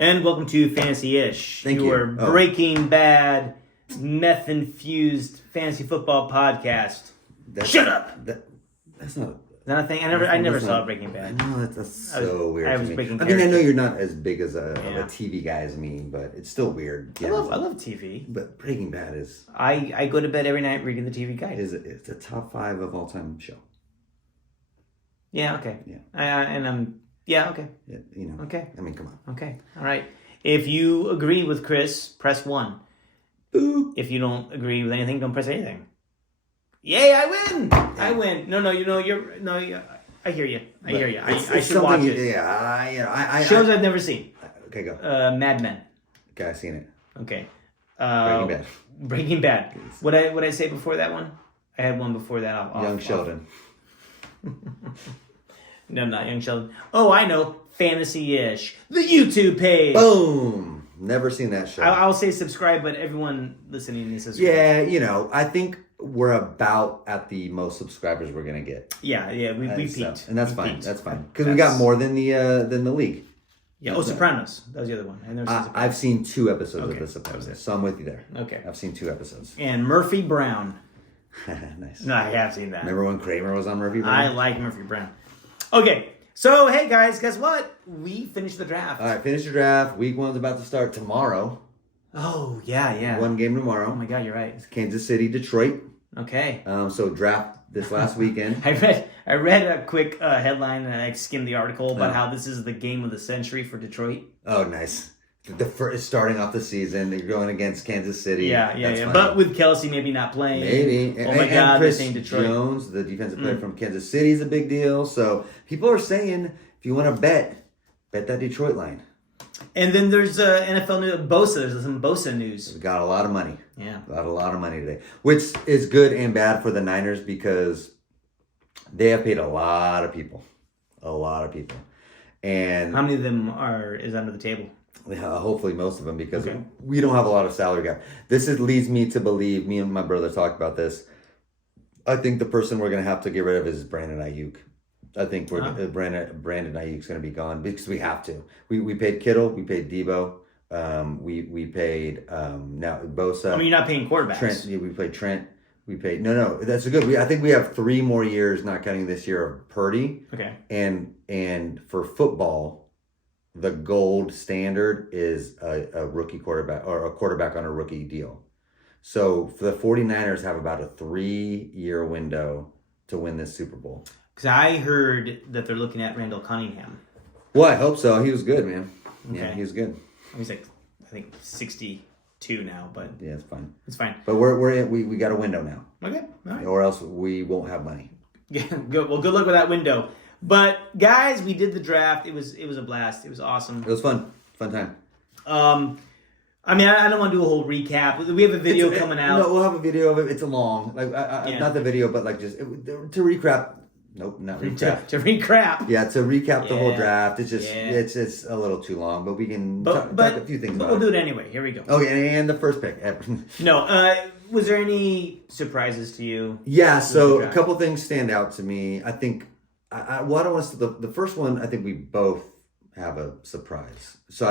And welcome to Fantasy-ish. Thank you. Your Breaking Bad, meth-infused fantasy football podcast. Shut up! That's not... Is that a thing? I never saw Breaking Bad. No, that's so weird. I was to me. breaking I mean, I know character. you're not as big as a TV guy as me, but it's still weird. I love TV. But Breaking Bad is... I go to bed every night reading the TV guide. It's a top 5 of all time show. Yeah, okay. Yeah. Yeah, okay. Yeah, Okay. I mean, come on. Okay, all right. If you agree with Chris, press 1. Boop. If you don't agree with anything, don't press anything. Yay, I win! Yeah. I win. No, I hear you. I It's should watch something- it. Yeah, Shows I've never seen. Okay, go. Mad Men. Okay, I've seen it. Okay. Breaking Bad. Breaking Bad. What I say before that one? I had one before that. Young Sheldon. No, not Young Sheldon. Oh, I know. Fantasy-ish. The YouTube page. Boom! Never seen that show. I'll say subscribe, but everyone listening is subscribe. Yeah, I think we're about at the most subscribers we're gonna get. Yeah, we peaked. And that's We fine. peaked. That's fine. Because we got more than the league. Yeah, Sopranos. That was the other one. I never seen Sopranos. I've seen 2 episodes Okay, of The that was Sopranos. it. So I'm with you there. Okay. I've seen 2 episodes. And Murphy Brown. Nice. No, I have seen that. Remember when Kramer was on Murphy Brown? I like Murphy Brown. Okay, so hey guys, guess what? We finished the draft. All right, finish your draft. Week 1's about to start tomorrow. Oh, yeah. One game Oh tomorrow. my God, you're right. Kansas City, Detroit. Okay. So draft this last weekend. I read a quick headline and I skimmed the article about how this is the game of the century for Detroit. Oh, nice. The first starting off the season, you're going against Kansas City. Yeah. Fine. But with Kelsey maybe not playing. Maybe. Oh my and God, Chris this ain't Detroit. Jones, the defensive player from Kansas City, is a big deal. So people are saying, if you want to bet that Detroit line. And then there's NFL news. Bosa. There's some Bosa news. We got a lot of money. Yeah. Got a lot of money today, which is good and bad for the Niners because they have paid a lot of people. And How many of them is under the table? hopefully most of them, because we don't have a lot of salary cap. Leads me to believe, me and my brother talked about this, I think the person we're going to have to get rid of is Brandon Ayuk. I think Brandon Ayuk's going to be gone because we have to. We paid Kittle, we paid Debo, we paid now Bosa. I mean, you're not paying quarterbacks. Trent, we played Trent. We paid no. That's a good. I think we have 3 more years, not counting this year, of Purdy. Okay. And for football, the gold standard is a rookie quarterback or a quarterback on a rookie deal. So the 49ers have about a 3-year window to win this Super Bowl. Because I heard that they're looking at Randall Cunningham. Well, I hope so. He was good, man. Okay. Yeah, he was good. He's like, I think 62 now, but Yeah, it's fine. it's fine. But we got a window now, Okay. All right. or else we won't have money. Yeah, good. Well, good luck with that window. But guys, we did the draft. It was a blast. It was awesome. It was fun time. I mean, I don't want to do a whole recap. We have a video coming out. No, we'll have a video of it. It's a long, Yeah. not the video, but like just to recap. Nope, not recap. to recap. Yeah, to recap the whole Yeah. draft. It's just Yeah. it's a little too long, but we can But talk a few things but about we'll it. do it anyway. Here we go. Oh, yeah, and the first pick. No, was there any surprises to you? Yeah, so Okay. a couple things stand out to me. I think I don't want to. The first one, I think we both have a surprise. So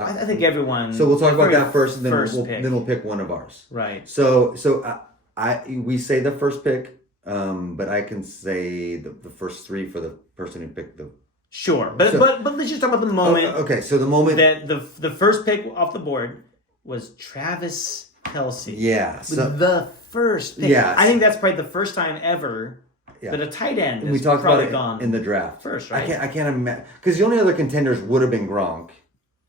I think everyone. So we'll talk about for that first, and then pick. we'll pick one of ours. Right. So we say the first pick, but I can say the first 3 for the person who picked the. Sure, but let's just talk about the moment. Okay, so the moment that the first pick off the board was Travis Kelce. Yeah, so the first pick. Yeah. I think that's probably the first time ever that a tight end we has talked about probably it gone in the draft first, right? I can't imagine, because the only other contenders would have been Gronk.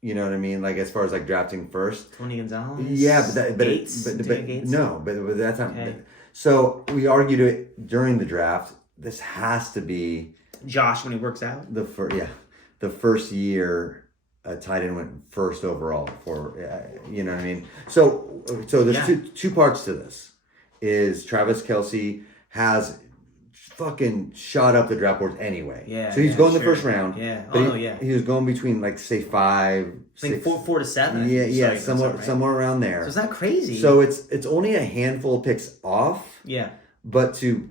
You know what I mean? Like as far as like drafting first. Tony Gonzalez. Yeah, Gates. but Gates? no, but that's not. Okay. So we argued it during the draft. This has to be Josh when he works out. the first year a tight end went first overall for you know what I mean. So there's two parts to this. Is Travis Kelce has fucking shot up the draft boards anyway. Yeah. So he's going the first round. Yeah. But he was going between like say 5, I think 6. 4 to 7. Yeah, somewhere around there. So it's not crazy. So it's only a handful of picks off. Yeah. But to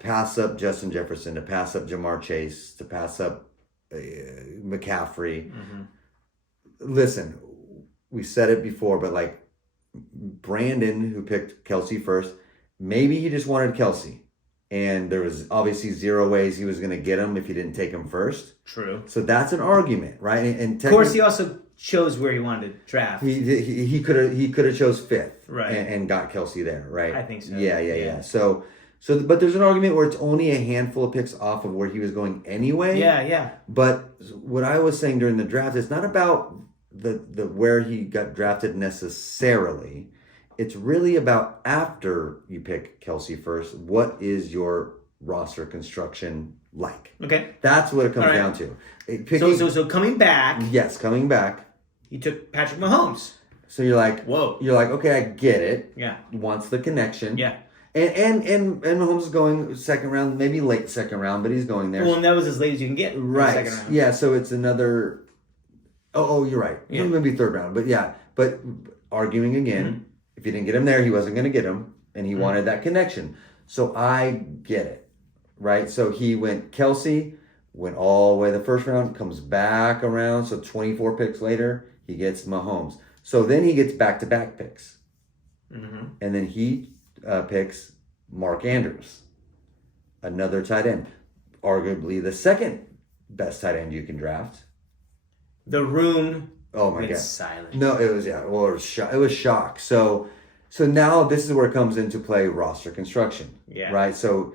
pass up Justin Jefferson, to pass up Jamar Chase, to pass up McCaffrey, listen, we said it before, but like Brandon, who picked Kelsey first, maybe he just wanted Kelsey. And there was obviously zero ways he was going to get him if he didn't take him first. True. So that's an argument, right? And of course, he also chose where he wanted to draft. He could have chose fifth, right, and got Kelsey there, right? I think so. Yeah. So, but there's an argument where it's only a handful of picks off of where he was going anyway. Yeah. But what I was saying during the draft, it's not about the where he got drafted necessarily. It's really about after you pick Kelsey first, what is your roster construction like? Okay. That's what it comes down to. So coming back. Yes, coming back. He took Patrick Mahomes. So you're like, whoa. You're like, okay, I get it. Yeah. He wants the connection. Yeah. And Mahomes is going second round, maybe late second round, but he's going there. Well, and that was as late as you can get. Right. In the second round. Yeah. So it's another. Oh, you're right. Yeah. Maybe third round, but yeah. But arguing again. Mm-hmm. If you didn't get him there, he wasn't going to get him, and he wanted that connection. So I get it, right? So he went Kelsey, went all the way the first round, comes back around. So 24 picks later, he gets Mahomes. So then he gets back-to-back picks. Mm-hmm. And then he picks Mark Andrews, another tight end, arguably the second best tight end you can draft. The room. Oh my God! Silent. No, it was it was shock. So now this is where it comes into play: roster construction. Yeah. Right. So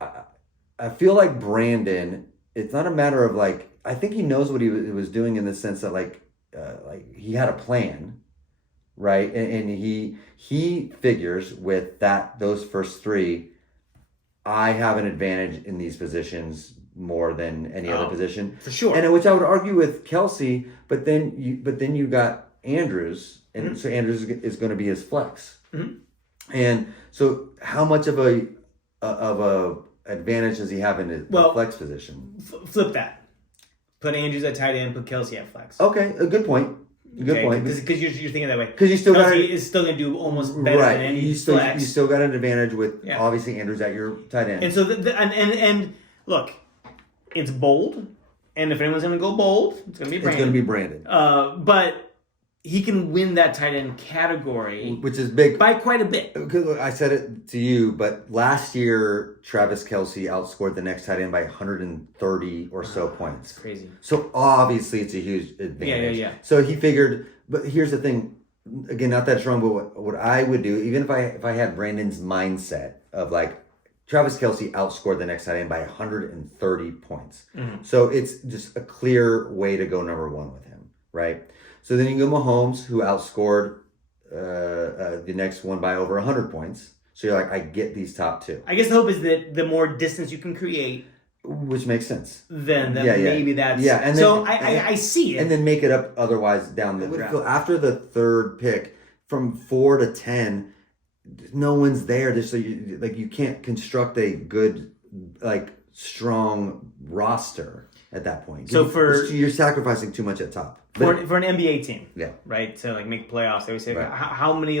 I feel like Brandon. It's not a matter of like. I think he knows what he was doing in the sense that like he had a plan, right? And he figures with those first three, I have an advantage in these positions more than any other position, for sure. And which I would argue with Kelsey, but then you got Andrews, and so Andrews is going to be his flex. Mm-hmm. And so, how much of a advantage does he have in his flex position? Flip that. Put Andrews at tight end. Put Kelsey at flex. Okay, a good point. Good point. Because you're thinking that way. Because you still Kelsey is still going to do almost better than any flex. You still got an advantage with obviously Andrews at your tight end. And so and look. It's bold, and if anyone's going to go bold, it's going to be Brandon. It's going to be Brandon. But he can win that tight end category, which is big by quite a bit. I said it to you, but last year Travis Kelce outscored the next tight end by 130 or so points. That's crazy. So obviously it's a huge advantage. Yeah. So he figured, but here's the thing. Again, not that strong, but what I would do, even if I had Brandon's mindset of like. Travis Kelce outscored the next tight end by 130 points. Mm-hmm. So it's just a clear way to go number one with him, right? So then you go Mahomes, who outscored the next one by over 100 points. So you're like, I get these top two. I guess the hope is that the more distance you can create, which makes sense. Then maybe that's... Yeah, and so I see it. And then make it up otherwise down the draft. After the third pick, from 4 to 10... no one's there. Just so you can't construct a good, strong roster at that point. So you're sacrificing too much at top for an NBA team. Yeah. Right. To make playoffs, they always say, how many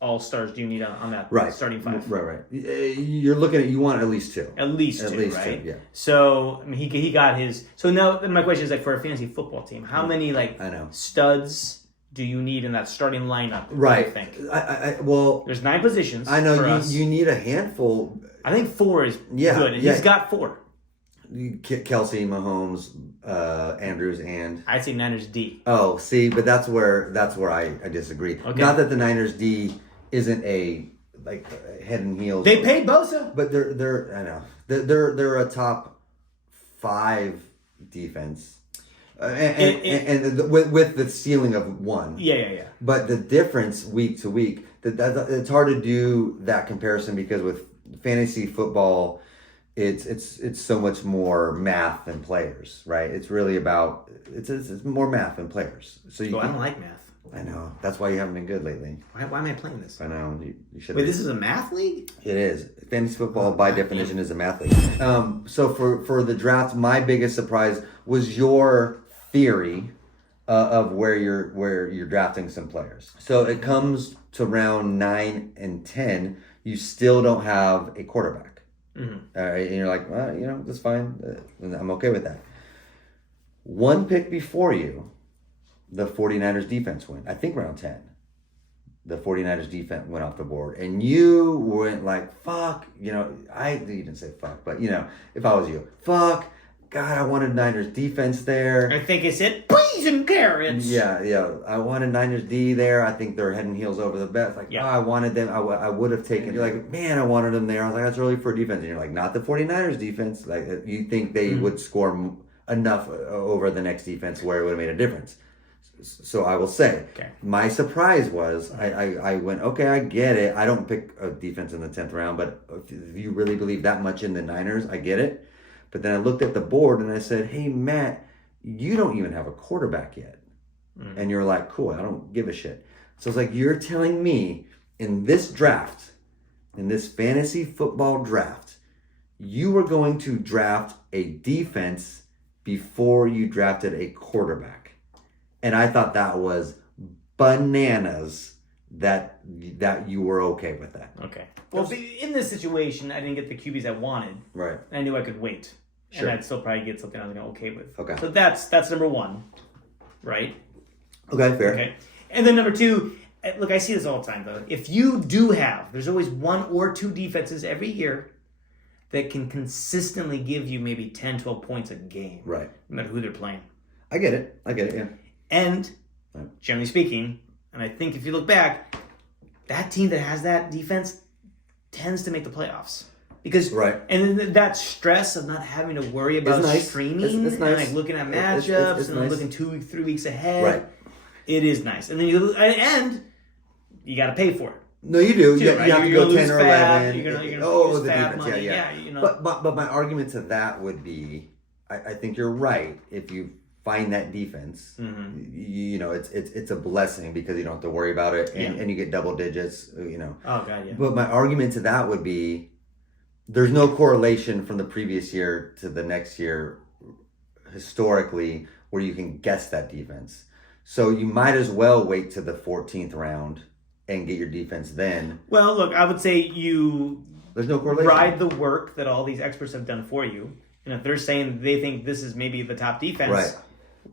all-stars do you need on that starting five? Right. You're looking at, you want at least two. At least two, right? Yeah. So he got his. So now my question is for a fantasy football team, how many studs do you need in that starting lineup? Right. I think. Well, there's 9 positions. I know you need a handful. I think 4 is good, and he's got 4. Kelsey, Mahomes, Andrews, and I'd say Niners D. Oh, see, but that's where I disagree. Okay. Not that the Niners D isn't a head and heels. They paid Bosa, but they're I know they're a top 5 defense. And with the ceiling of 1. Yeah. But the difference week to week, it's hard to do that comparison because with fantasy football, it's so much more math than players, right? It's really about it's more math than players. So I don't like math. I know. That's why you haven't been good lately. Why am I playing this? I know. You should. Wait, this is a math league? It is. Fantasy football, by definition, is a math league. So for the draft, my biggest surprise was your theory of where you're drafting some players. So it comes to round 9 and 10, you still don't have a quarterback. Mm-hmm. All right, and you're like, well, that's fine. I'm okay with that. One pick before you, the 49ers defense went. I think round 10. The 49ers defense went off the board. And you went like, fuck. You didn't say fuck, but, if I was you, fuck. God, I wanted Niners defense there. I think it said peas and carrots. Yeah. I wanted Niners D there. I think they're head and heels over the best. Like, I wanted them. I would have taken. You're like, man, I wanted them there. I was like, that's early for defense. And you're like, not the 49ers defense. Like, you think they would score enough over the next defense where it would have made a difference. So I will say, my surprise was I went, okay, I get it. I don't pick a defense in the 10th round, but if you really believe that much in the Niners, I get it. But then I looked at the board and I said, hey, Matt, you don't even have a quarterback yet. And you're like, cool, I don't give a shit. So it's like, you're telling me in this draft, in this fantasy football draft, you were going to draft a defense before you drafted a quarterback. And I thought that was bananas that you were okay with that. Okay. Well, in this situation, I didn't get the QBs I wanted. Right. I knew I could wait. Sure. And I'd still probably get something I was okay with. Okay. So that's number one, right? Okay, fair. Okay. And then number two, look, I see this all the time, though. If you do there's always one or two defenses every year that can consistently give you maybe 10, 12 points a game. Right. No matter who they're playing. I get it, yeah. And, generally speaking, and I think if you look back, that team that has that defense tends to make the playoffs. Because and then that stress of not having to worry about streaming it's nice. and like looking at matchups it's and nice. looking 2-3 weeks ahead. Right. It is nice. And then you got to pay for it. No, you do. You have to go 10 or 11. You're gonna the lose fab defense. money. Yeah. But my argument to that would be, I think you're right. If you find that defense, it's a blessing because you don't have to worry about it and you get double digits. Oh God, yeah. But my argument to that would be, there's no correlation from the previous year to the next year historically where you can guess that defense. So you might as well wait to the 14th round and get your defense then. Well, look, I would say there's no correlation. Ride the work that all these experts have done for you. And if they're saying they think this is maybe the top defense,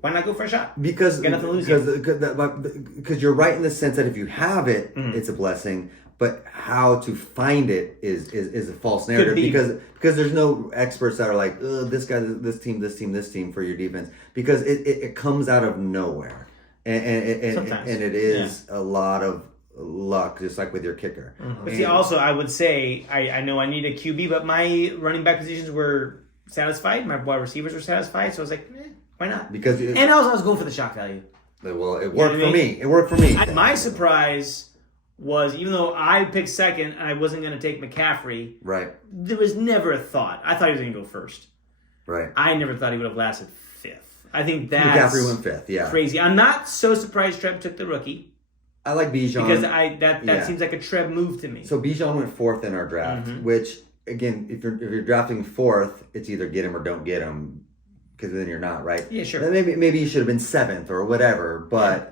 why not go for a shot? Because you got nothing to lose because you're right in the sense that if you have it, it's a blessing. But how to find it is a false narrative because there's no experts that are like, this guy, this team for your defense, because it comes out of nowhere, and it is a lot of luck, just like with your kicker. But see, also I would say I know I need a QB, but my running back positions were satisfied, my wide receivers were satisfied, so I was like, why not? And also I was going for the shock value. Well, it worked for me. It worked for me. My surprise was, even though I picked second and I wasn't going to take McCaffrey, there was never a thought. I thought he was going to go first. Right. I never thought he would have lasted fifth. I think that's McCaffrey went fifth, crazy. I'm not so surprised Trev took the rookie. I like Bijan. Because that seems like a Trev move to me. So Bijan went fourth in our draft, which, again, if you're drafting fourth, it's either get him or don't get him, because then you're not, right? Yeah, sure. Maybe he should have been seventh or whatever, but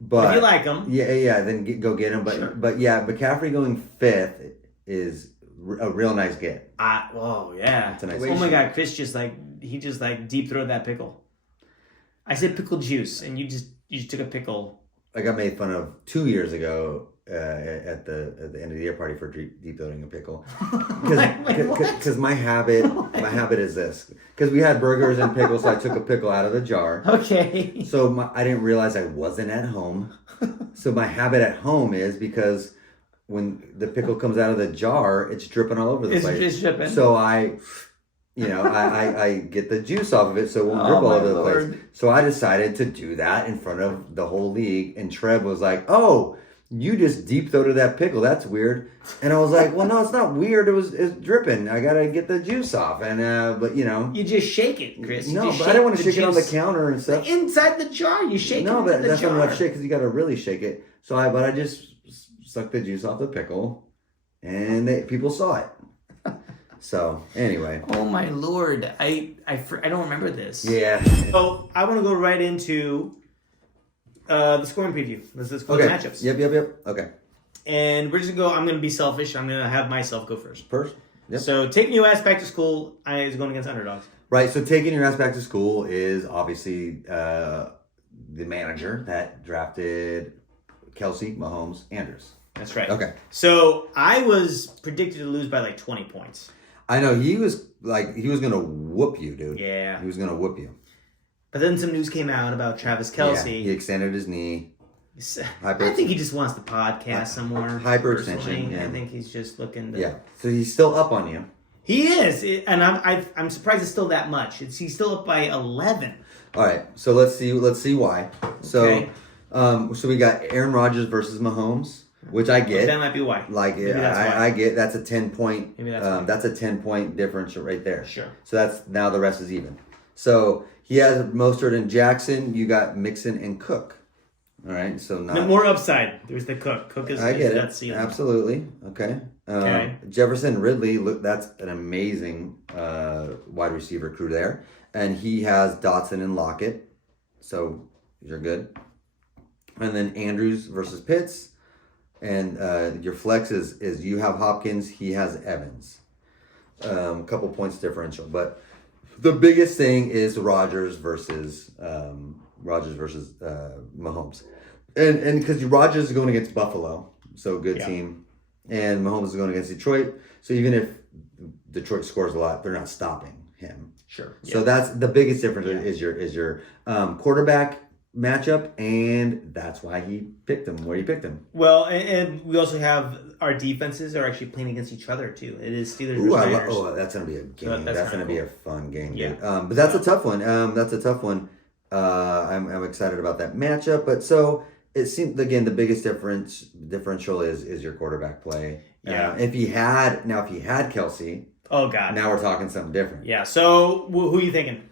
if you like him, then go get him. But McCaffrey going fifth is a real nice get. It's a nice oh my God, Chris just deep throated that pickle. I said pickle juice, and you just took a pickle. I got made fun of 2 years ago at the end of the year party for deep throating a pickle, because my habit is this, because we had burgers and pickles, so I took a pickle out of the jar. Okay. So I didn't realize I wasn't at home. So my habit at home is, because when the pickle comes out of the jar, it's dripping all over the place. It's dripping. So I get the juice off of it, so it won't drip all over the place. So I decided to do that in front of the whole league, and Trev was like, "Oh, you just deep throated that pickle. That's weird." And I was like, "Well, no, it's not weird. It's dripping. I gotta get the juice off." And but you just shake it, Chris. But I didn't want to shake it on the counter and stuff. Inside the jar, you shake it. No, but that's not not enough shake, because you gotta really shake it. So I just sucked the juice off the pickle, and people saw it. So anyway. Oh my Lord, I don't remember this. Yeah. So I want to go right into the scoring preview. Let's go to matchups. Yep. Okay. And we're just I'm going to be selfish. I'm going to have myself go first. Yep. So taking your ass back to school is going against underdogs. Right. So taking your ass back to school is obviously the manager that drafted Kelsey, Mahomes, Andrews. That's right. Okay. So I was predicted to lose by like 20 points. I know he was going to whoop you, dude. Yeah. He was going to whoop you. But then some news came out about Travis Kelce. Yeah, he extended his knee. I think he just wants the podcast somewhere. Hyperextension. Yeah. I think he's just looking to... Yeah. So he's still up on you. He is. And I'm surprised it's still that much. He's still up by 11. All right. So let's see why. So Okay. So we got Aaron Rodgers versus Mahomes, which I get. That might be why. Like Maybe that's why. I get that's a 10-point. Maybe that's why. That's a 10-point differential right there. Sure. So that's now the rest is even. So he has Mostert and Jackson. You got Mixon and Cook. All right. So not No, more upside. There's the Cook. Cook is. I get it. That's ceiling. Absolutely. Okay. Okay. Jefferson Ridley. Look, that's an amazing wide receiver crew there, and he has Dotson and Lockett. So you're good. And then Andrews versus Pitts. And your flex is you have Hopkins, he has Evans. A couple points differential. But the biggest thing is Rodgers versus Mahomes. And because Rodgers is going against Buffalo, so good team. And Mahomes is going against Detroit. So even if Detroit scores a lot, they're not stopping him. Sure. So that's the biggest difference is your quarterback matchup, and that's why he picked him where he picked him. Well, and we also have our defenses are actually playing against each other too. It is Steelers versus Niners. That's gonna be a game. So that's gonna be cool. a fun game. Yeah. Dude. But that's a tough one. I'm excited about that matchup. But so it seems again the biggest differential is your quarterback play. Yeah. If he had Kelsey. Oh God. Now we're talking something different. Yeah. So who are you thinking?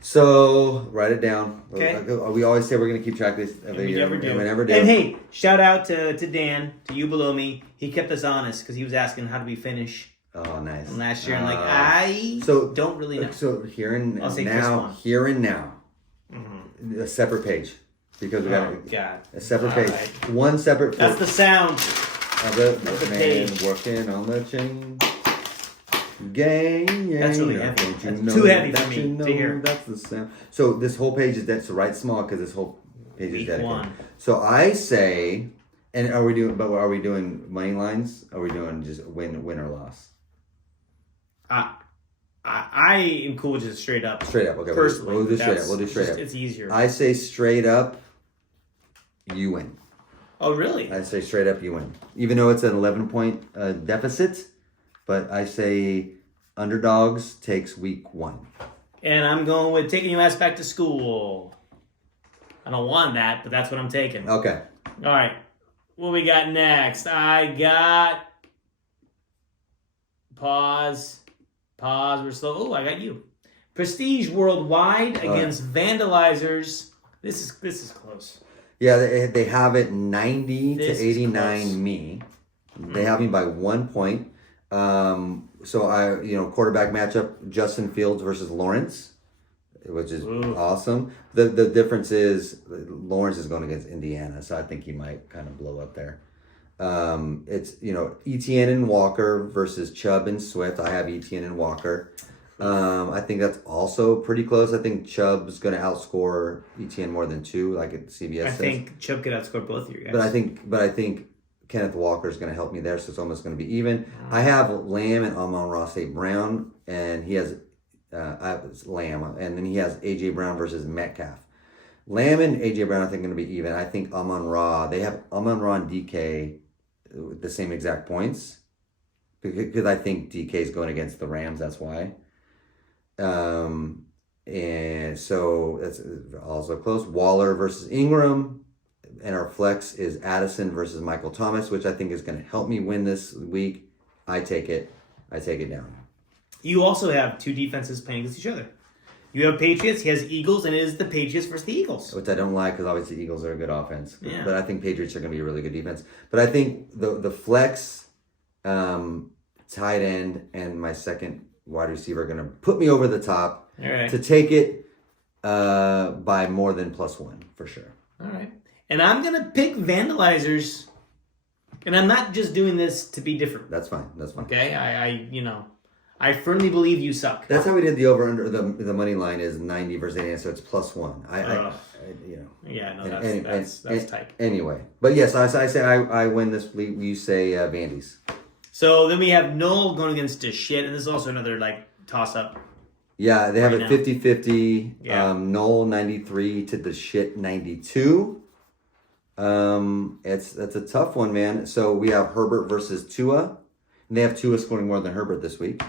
So write it down. Okay. We always say we're going to keep track of this every year. We We never do. And hey, shout out to Dan, to you below me. He kept us honest because he was asking how do we finish Oh, nice. last year. And I don't really know. So here and I'll say now, Mm-hmm. a separate page because we got God. a separate All page, right. one separate. That's the sound. of the the man page. working on the chain. Gang, That's really don't heavy. you That's know too heavy that for me you know to hear. That's the sound. So this whole page is so write small because this whole page is Week dedicated. one. So I say, and are we doing money lines? Are we doing just win or loss? I am cool with just straight up. Straight up, okay. Personally, We'll do straight up. We'll do straight up. It's easier. I say straight up, you win. Oh, really? I say straight up, you win. Even though it's an 11-point deficit, but I say underdogs takes week 1. And I'm going with taking your ass back to school. I don't want that, but that's what I'm taking. Okay. All right. What we got next? I got... Pause. We're slow. Oh, I got you. Prestige Worldwide against Vandalizers. This is close. Yeah, they have it 90 This to is 89 close. me. They have me by 1 point. So quarterback matchup, Justin Fields versus Lawrence, which is awesome. The difference is Lawrence is going against Indiana, so I think he might kind of blow up there. It's Etienne and Walker versus Chubb and Swift. I have Etienne and Walker. I think that's also pretty close. I think Chubb's going to outscore Etienne more than 2, like at CBS. I think Chubb could outscore both of you guys. But I think Kenneth Walker is going to help me there, so it's almost going to be even. I have Lamb and Amon-Ra St. Brown, and he has Lamb, and then he has A.J. Brown versus Metcalf. Lamb and A.J. Brown, I think, are going to be even. I think Amon-Ra, they have Amon-Ra and DK with the same exact points, because I think DK is going against the Rams, that's why. And so that's also close. Waller versus Ingram. And our flex is Addison versus Michael Thomas, which I think is going to help me win this week. I take it down. You also have 2 defenses playing against each other. You have Patriots, he has Eagles, and it is the Patriots versus the Eagles. Which I don't like because obviously Eagles are a good offense. Yeah. But I think Patriots are going to be a really good defense. But I think the flex, tight end, and my second wide receiver are going to put me over the top All right. to take it by more than +1 for sure. All right. And I'm going to pick And I'm not just doing this to be different. That's fine. Okay? I firmly believe you suck. That's how we did the over under. The money line is 90 versus 80, so it's +1. Yeah, no, that's tight. Anyway, but yes, I say I win this. You say Vandy's. So then we have Knoll going against DeShit, and this is also another like toss up. Yeah, they have Right it 50-50. Yeah. Knoll 93 to DeShit 92. That's a tough one, man. So we have Herbert versus Tua, and they have Tua scoring more than Herbert this week.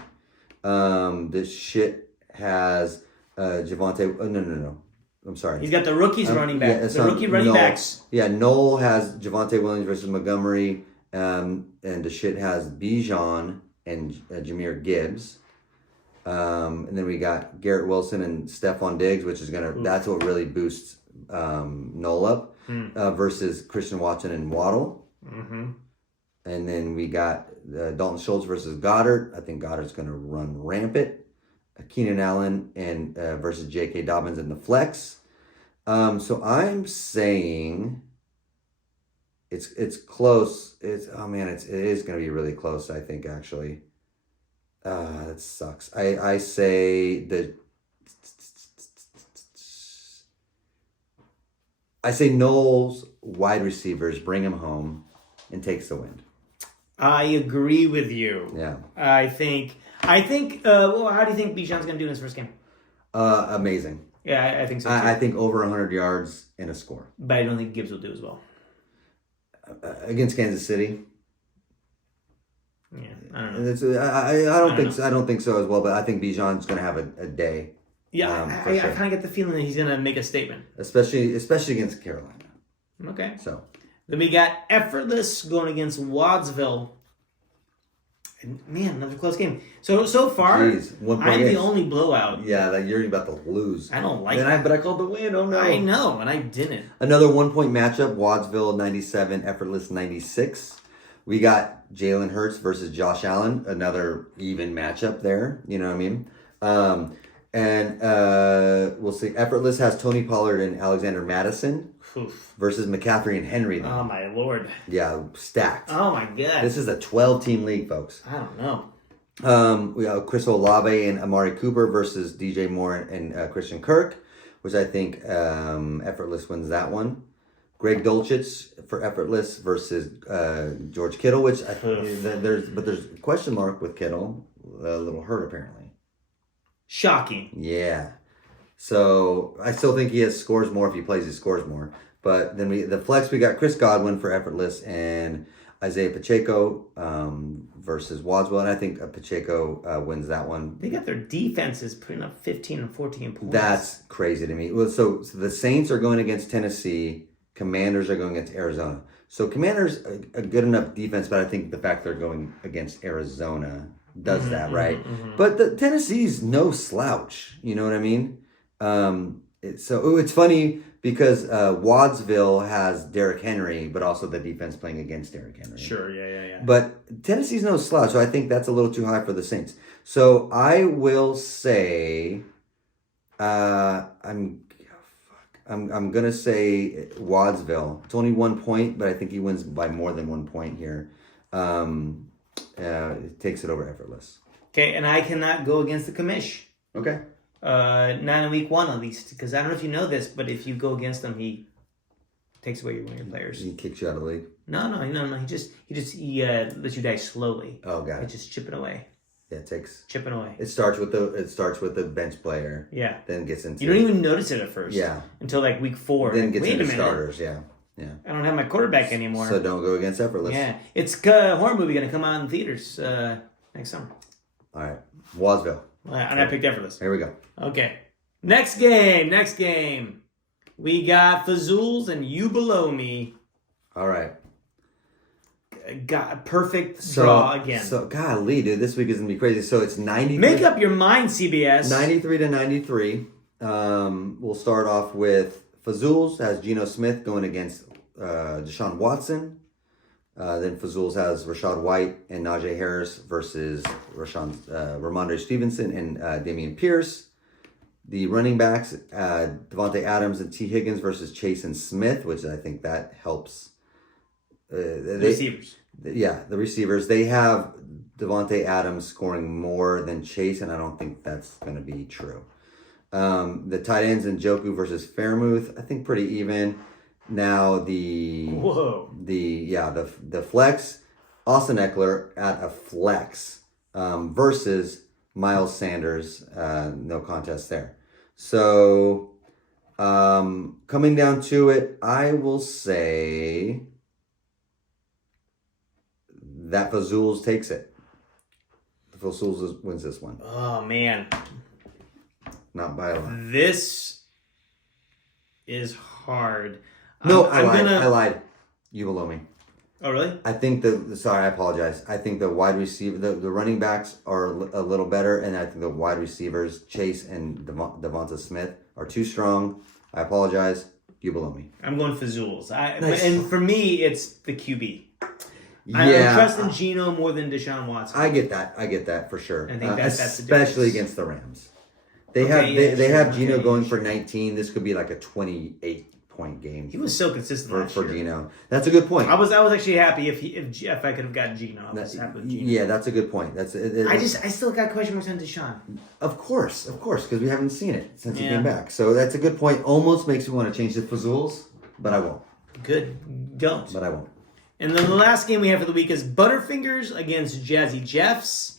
DeShit has Javonte. No. I'm sorry. He's got the rookies running back. The rookie running backs. Yeah, Knoll has Javonte Williams versus Montgomery, and DeShit has Bijan and Jahmyr Gibbs. And then we got Garrett Wilson and Stephon Diggs, which is that's what really boosts Knoll up versus Christian Watson and Waddle. Mm-hmm. And then we got Dalton Schultz versus Goddard. I think Goddard's going to run rampant. Keenan Allen and versus J.K. Dobbins in the flex. So I'm saying it's close. It is going to be really close, I think, actually. That sucks. I say Knowles wide receivers bring him home and takes the win. I agree with you. Yeah. I think. Well, how do you think Bijan's going to do in his first game? Amazing. Yeah, I think so too. I think over 100 yards and a score. But I don't think Gibbs will do as well. Against Kansas City. Yeah, I don't know. I don't think so as well. But I think Bijan's going to have a day. Yeah, I kind of get the feeling that he's going to make a statement, especially against Carolina. Okay. So then we got Effortless going against Wadsville. And man, another close game. So far, I'm the only blowout. Yeah, you're about to lose. I don't like that. But I called the win. Oh no. I know, and I didn't. Another 1-point matchup: Wadsville 97, Effortless 96. We got Jalen Hurts versus Josh Allen. Another even matchup there. You know what I mean? And we'll see. Effortless has Tony Pollard and Alexander Madison. Oof. Versus McCaffrey and Henry. Then. Oh, my Lord. Yeah, stacked. Oh, my God. This is a 12-team league, folks. I don't know. We have Chris Olave and Amari Cooper versus DJ Moore and Christian Kirk, which I think Effortless wins that one. Greg Dulcich for Effortless versus George Kittle, which there's a question mark with Kittle. A little hurt, apparently. Shocking. Yeah. So I still think he scores more if he plays. He scores more. But then the flex, we got Chris Godwin for Effortless and Isaiah Pacheco versus Wadswell, and I think Pacheco wins that one. They got their defenses putting up 15 and 14 points. That's crazy to me. Well, so the Saints are going against Tennessee. Commanders are going against Arizona. So Commanders a good enough defense, but I think the fact they're going against Arizona does that, right? Mm-hmm. But the Tennessee's no slouch. You know what I mean? It's funny because Wadsville has Derrick Henry, but also the defense playing against Derrick Henry. Sure, yeah. But Tennessee's no slouch, so I think that's a little too high for the Saints. So I will say, I'm gonna say Wadsville. It's only 1 point, but I think he wins by more than 1 point here. It takes it over Effortless. Okay, and I cannot go against the commish. Okay. Not in week 1 at least, because I don't know if you know this, but if you go against him, he takes away one of your players. He kicks you out of the league. No. He just lets you die slowly. Oh, got it. It's just chipping away. Yeah, it takes chipping away. It starts with the bench player. Yeah. Then gets into. You don't even notice it at first. Yeah. Until like week 4. Then gets into a minute. starters. Yeah. I don't have my quarterback anymore. So don't go against Effortless. Yeah, it's a horror movie going to come out in theaters next summer. All right, Wadsville. And I picked Effortless. Here we go. Okay. Next game. We got Fazools and You Below Me. All right. Got perfect draw again. So, golly, dude, this week is going to be crazy. So it's 90. Make up your mind, CBS. 93 to 93. We'll start off with Fazools has Geno Smith going against Deshaun Watson. Then Fazools has Rashad White and Najee Harris versus Ramondre Stevenson and Damian Pierce. The running backs, Devontae Adams and T. Higgins versus Chase and Smith, which I think that helps The receivers. Yeah, the receivers. They have Devontae Adams scoring more than Chase, and I don't think that's going to be true. The tight ends in Njoku versus Fairmouth, I think pretty even. Now the flex, Austin Eckler at a flex versus Miles Sanders, no contest there. So coming down to it, I will say that Fazools takes it. Fazools wins this one. Oh, man. Not by a lot. This is hard. No, I lied. You below me. Oh, really? I think sorry, I apologize. I think the wide receiver, the running backs are a little better, and I think the wide receivers, Chase and Devonta Smith, are too strong. I apologize. You below me. I'm going Fazools. Nice. And for me, it's the QB. Yeah, I'm trusting Geno more than Deshaun Watson. I get that for sure. I think that's especially against the Rams. They have Geno going for 19. This could be like a 28-point game. He was so consistent for Geno. That's a good point. I was actually happy if I could have gotten Geno. I was happy with Geno. Yeah, that's a good point. I still got question marks on Deshaun. Of course, because we haven't seen it since he came back. So that's a good point. Almost makes me want to change the Fazools, but I won't. Good. Don't. But I won't. And then the last game we have for the week is Butterfingers against Jazzy Jeffs.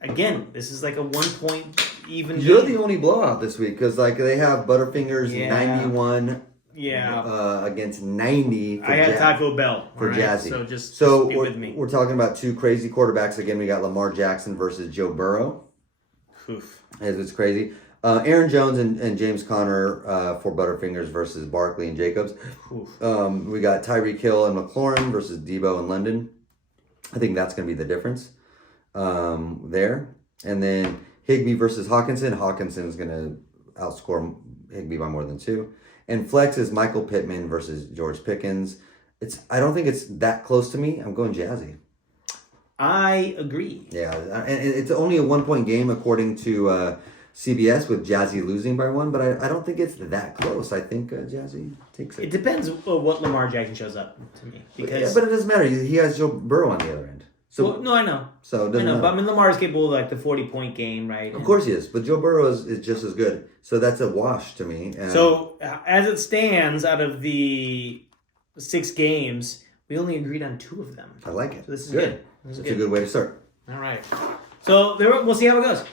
Again, this is like a 1 point even. You're the only blowout this week because they have Butterfingers 91 against 90. I had Taco Bell for Jazzy. So just be with me. We're talking about two crazy quarterbacks again. We got Lamar Jackson versus Joe Burrow. Oof. It's crazy. Aaron Jones and James Conner for Butterfingers versus Barkley and Jacobs. We got Tyreek Hill and McLaurin versus Debo and London. I think that's going to be the difference there. And then Higbee versus Hawkinson. Hawkinson's going to outscore Higbee by more than 2. And flex is Michael Pittman versus George Pickens. I don't think it's that close to me. I'm going Jazzy. I agree. Yeah, and it's only a 1 point game according to CBS with Jazzy losing by 1, but I don't think it's that close. I think Jazzy takes it. It depends what Lamar Jackson shows up to me. But it doesn't matter. He has Joe Burrow on the other end. So no, I know. So it doesn't matter. But Lamar is capable of like the 40-point game, right? Of course he is. But Joe Burrow is just as good. So that's a wash to me. So as it stands, out of the 6 games, we only agreed on 2 of them. I like it. So this is good. It's a good way to start. All right. So we'll see how it goes.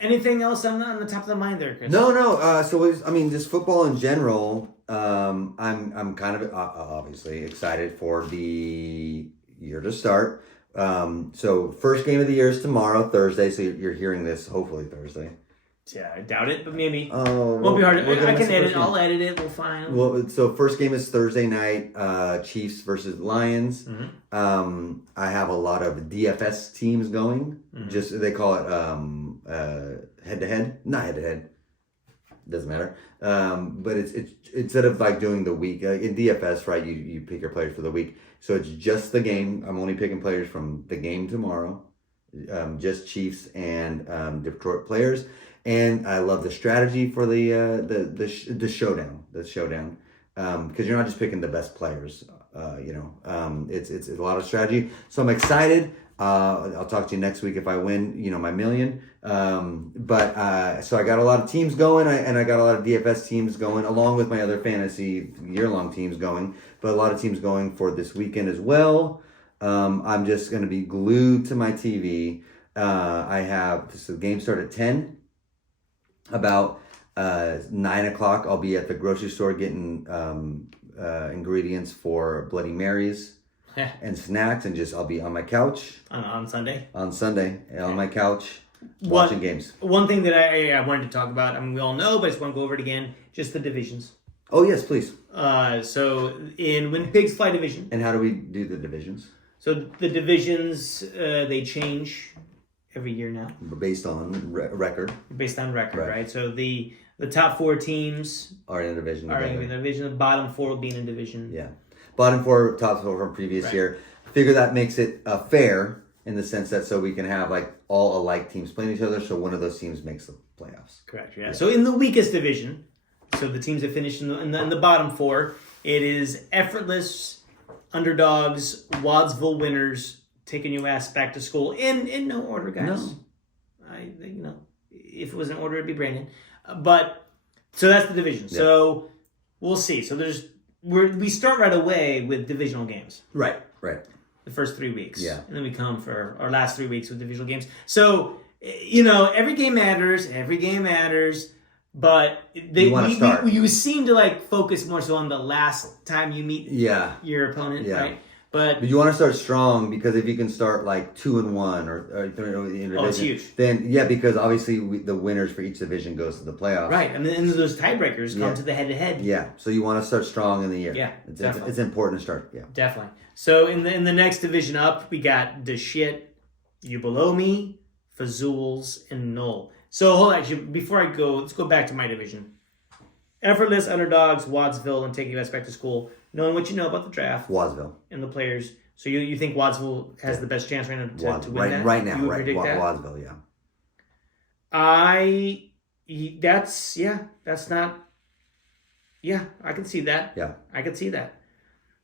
Anything else on the top of the mind there, Chris? No. So just football in general. I'm kind of obviously excited for the year to start. So first game of the year is tomorrow, Thursday. So you're hearing this hopefully Thursday. Yeah, I doubt it, but maybe. Oh, won't be hard. I can edit. I'll edit it. We'll find. Well, so first game is Thursday night. Chiefs versus Lions. Mm-hmm. I have a lot of DFS teams going. Mm-hmm. Just they call it head to head, not head to head. Doesn't matter. But it's instead of like doing the week in DFS, right? You pick your players for the week. So it's just the game. I'm only picking players from the game tomorrow. Just Chiefs and Detroit players. And I love the strategy for the showdown. Because you're not just picking the best players. It's a lot of strategy. So I'm excited. I'll talk to you next week if I win, my million. So I got a lot of teams going, and I got a lot of DFS teams going, along with my other fantasy year-long teams going. But a lot of teams going for this weekend as well. I'm just going to be glued to my TV. The game start at 10. About 9 o'clock, I'll be at the grocery store getting ingredients for Bloody Marys and snacks, and I'll be on my couch on Sunday. On Sunday, on my couch watching games. One thing that I wanted to talk about. I mean, we all know, but I just want to go over it again. Just the divisions. Oh yes, please. So when pigs fly division. And how do we do the divisions? So the divisions they change every year now. Based on record. Based on record, right? So the top 4 teams are in a division. The bottom 4 will be in a division. Yeah. Bottom 4, top 4 from previous year. Figure that makes it fair in the sense that so we can have like all alike teams playing each other. So one of those teams makes the playoffs. Correct. Yeah. So in the weakest division, so the teams that finish in the bottom 4, it is effortless underdogs, Wadsville winners, taking your ass back to school in no order, guys. No. If it was in order, it'd be Brandon. But so that's the division. Yeah. So we'll see. So we start right away with divisional games. Right. The first 3 weeks. Yeah. And then we come for our last 3 weeks with divisional games. So, every game matters. But you seem to like focus more so on the last time you meet your opponent, right? But you want to start strong, because if you can start like 2-1 or it's huge. Then because obviously the winners for each division goes to the playoffs, right? And then those tiebreakers come to the head-to-head. Yeah, so you want to start strong in the year. Yeah, it's important to start. Yeah, definitely. So in the next division up, we got DeShit, You Below Me, Fazools, and Knoll. So hold on, actually, before I go, let's go back to my division. Effortless, Underdogs, Wadsville, and Taking Us Back to School. Knowing what you know about the draft. Wadsville. And the players. So you think Wadsville has the best chance right now to win that? Right now, you would right. predict that? Wadsville, yeah. I can see that. Yeah. I can see that.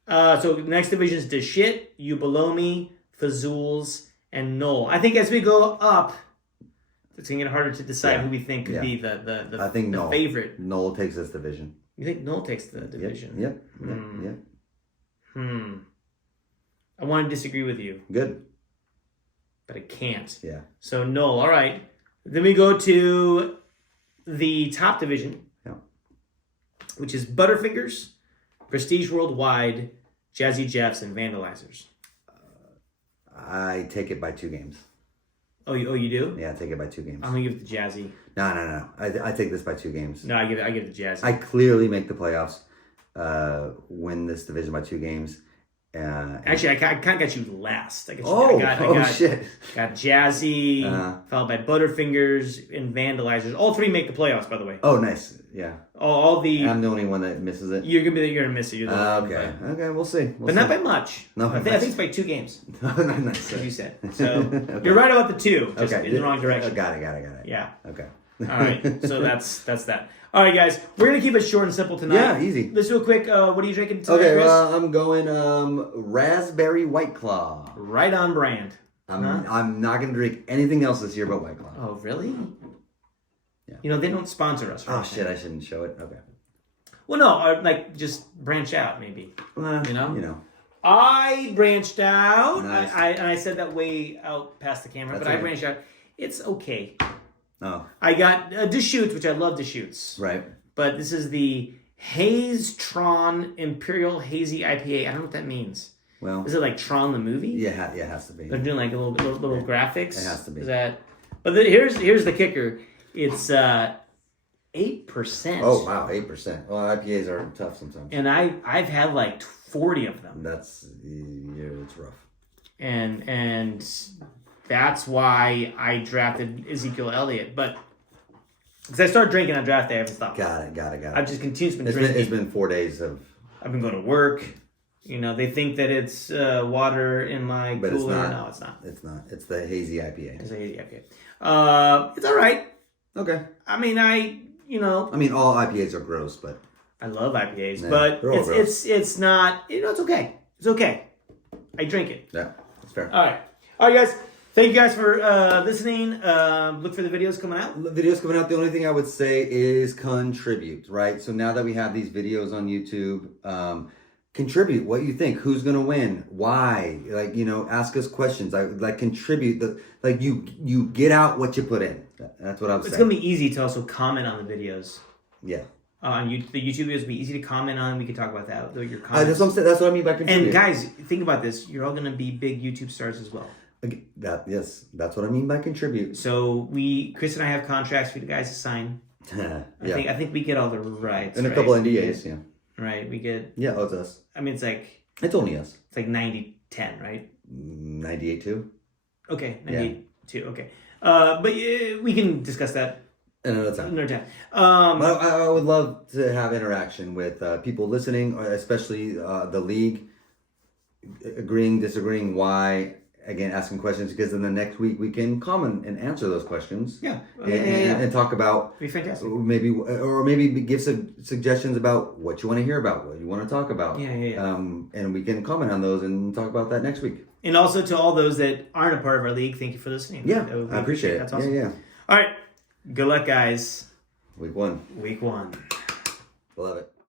So next division is DeShit, You Below Me, Fazools, and Knoll. I think as we go up, it's going to get harder to decide who we think could be the favorite. Knoll takes this division. You think Knoll takes the division? Yep. I want to disagree with you. Good. But I can't. Yeah. So Knoll, all right. Then we go to the top division, which is Butterfingers, Prestige Worldwide, Jazzy Jeffs, and Vandalizers. I take it by 2 games. Oh, you do? Yeah, I take it by 2 games. I'm gonna give it to Jazzy. No. I take this by 2 games. No, I give it to Jazzy. I clearly make the playoffs. Win this division by 2 games. Actually, I kind of got you last. I got shit. Got Jazzy, followed by Butterfingers and Vandalizers. All 3 make the playoffs, by the way. Oh, nice. Yeah. All the. I'm the only one that misses it. You're gonna miss it. You're the okay. Okay, we'll see. But not by much. No, I think it's by 2 games. Nice. As you said. So you're right about the 2. Just in the wrong direction. Got it. Yeah. Okay. All right. So that's that. All right, guys. We're gonna keep it short and simple tonight. Yeah, easy. Let's do a quick. What are you drinking tonight, Okay, Chris? I'm going raspberry White Claw. Right on brand. I'm not gonna drink anything else this year but White Claw. Oh, really? Yeah. They don't sponsor us. Oh shit! I shouldn't show it. Okay. Well, no, just branch out, maybe. You know. I branched out. Nice. I said that way out past the camera, but I branched out. It's okay. Oh. I got Deschutes, which I love Deschutes. Right. But this is the Haze Tron Imperial Hazy IPA. I don't know what that means. Well. Is it like Tron the movie? Yeah, it has to be. They're doing like a little graphics. It has to be. Is that? But here's the kicker. It's 8%. Oh wow, 8%. Well, IPAs are tough sometimes. And I've had like 40 of them. It's rough. And that's why I drafted Ezekiel Elliott. But because I started drinking on draft day, I haven't stopped. Got it. I've just continuously been drinking. It's been 4 days of. I've been going to work. They think that it's water in my cooler. It's not. No, it's not. It's not. It's the hazy IPA. It's a hazy IPA. It's all right. Okay. I mean, all IPAs are gross, but I love IPAs, yeah, but it's not. It's okay. It's okay. I drink it. Yeah, it's fair. All right, guys. Thank you guys for listening. Look for the videos coming out. The only thing I would say is contribute, right? So now that we have these videos on YouTube, contribute what you think. Who's going to win? Why? Ask us questions. Contribute. You get out what you put in. That's what I'm saying. It's going to be easy to also comment on the videos. Yeah. On the YouTube videos will be easy to comment on. We can talk about that. Your comments. That's what I mean by contribute. And guys, think about this. You're all going to be big YouTube stars as well. Yes, that's what I mean by contribute. So Chris and I have contracts for you guys to sign. I think we get all the rights. And a couple NDAs, yeah. Right, we get. Yeah, it's us. I mean, it's only us. It's like 90-10, right? 98-2. Okay, 98-2. Okay, but we can discuss that another time. I would love to have interaction with people listening, especially the league, agreeing, disagreeing, why, again, asking questions, because then the next week we can comment and answer those questions. Yeah. And talk about be fantastic. Maybe give some suggestions about what you want to hear about, what you want to talk about. Yeah. And we can comment on those and talk about that next week. And also to all those that aren't a part of our league, thank you for listening. Yeah, I appreciate it. That's awesome. Yeah. All right. Good luck, guys. Week 1. Week 1. Love it.